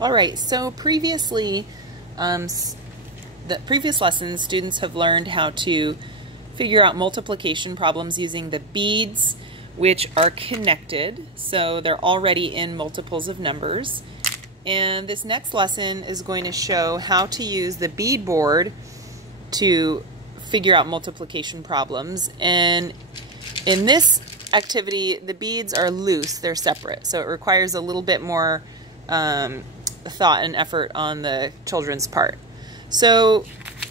All right, so previously, the previous lessons, students have learned how to figure out multiplication problems using the beads, which are connected, so they're already in multiples of numbers. And this next lesson is going to show how to use the bead board to figure out multiplication problems. And in this activity, the beads are loose, they're separate, so it requires a little bit more thought and effort on the children's part. So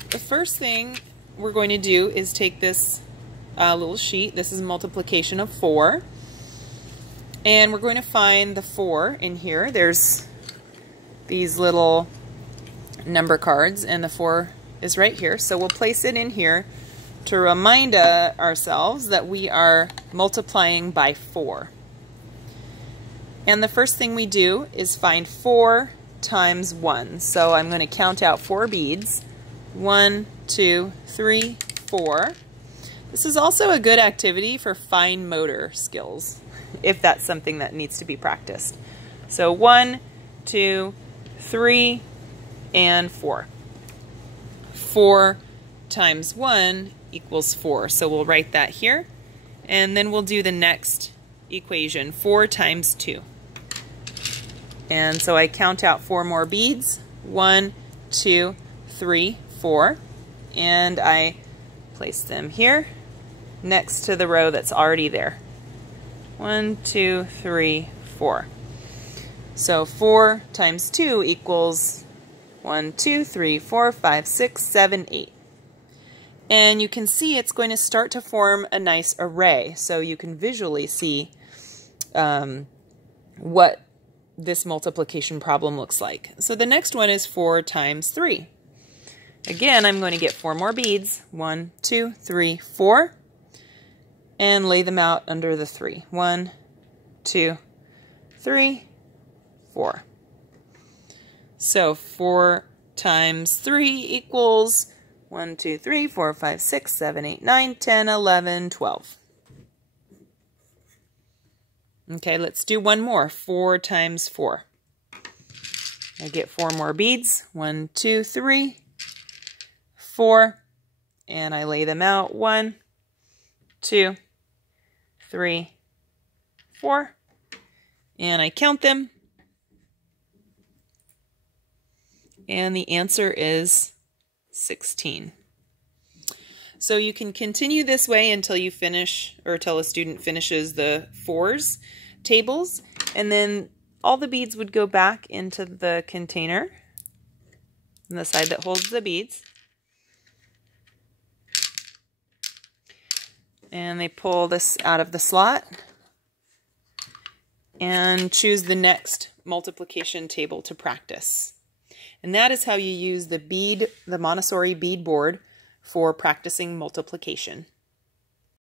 the first thing we're going to do is take this little sheet. This is multiplication of 4, and we're going to find the 4 in here. There's these little number cards, and the 4 is right here, so we'll place it in here to remind ourselves that we are multiplying by 4. And the first thing we do is find 4 times 1. So I'm going to count out 4 beads. 1, 2, 3, 4. This is also a good activity for fine motor skills, if that's something that needs to be practiced. So 1, 2, 3, and 4. 4 times 1 equals 4. So we'll write that here. And then we'll do the next equation, 4 times 2. And so I count out 4 more beads. 1, 2, 3, 4. And I place them here next to the row that's already there. 1, 2, 3, 4. So 4 times 2 equals 1, 2, 3, 4, 5, 6, 7, 8. And you can see it's going to start to form a nice array, so you can visually see what this multiplication problem looks like. So the next one is 4 times 3. Again, I'm going to get 4 more beads. 1, 2, 3, 4. And lay them out under the 3. 1, 2, 3, 4. So 4 times 3 equals 1, 2, 3, 4, 5, 6, 7, 8, 9, 10, 11, 12. Okay, let's do one more. 4 times 4. I get 4 more beads. 1, 2, 3, 4. And I lay them out. 1, 2, 3, 4. And I count them. And the answer is 16. So you can continue this way until you finish, or until a student finishes the 4s tables, and then all the beads would go back into the container on the side that holds the beads. And they pull this out of the slot and choose the next multiplication table to practice. And that is how you use the Montessori bead board for practicing multiplication.